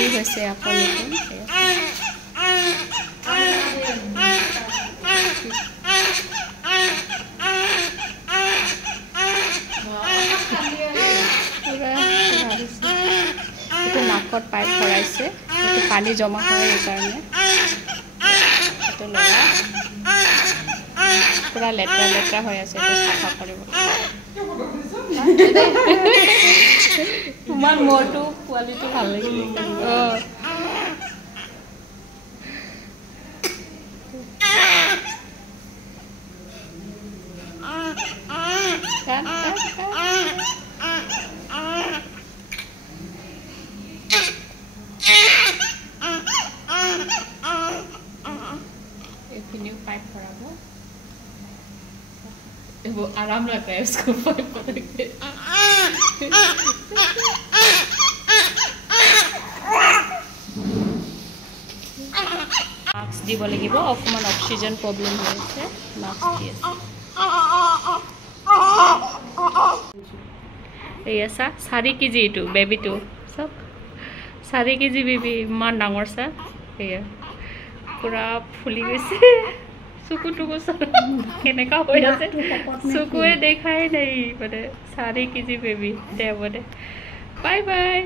ready হৈছে আকৌ নতুন নাকত পাইপ ভৰাইছে পানী জমা হয় এইকাৰণে পুৰা লেতেৰা লেতেৰা হৈ আছে চাফা কৰিব তোমাৰ মৰটো পোৱালিটো ভাল লাগিলে न्यू पाइप भराबो वो आराम लगता है उसको पाइप पकड़ के मास्क দিব লাগিব অকমান অক্সিজেন প্ৰবলেম হৈছে মাস্ক দিয়ে এইসা 4 কেজি টু বেবি টু সব 4 কেজি বেবি মান ডাঙৰ সা এয়া পুৰা ফুলি গৈছে চকুটুকু কেনেকা হৈ আছে চকুৱে দেখাই নাই মানে 4 কেজি বেবি দে বদে বাই বাই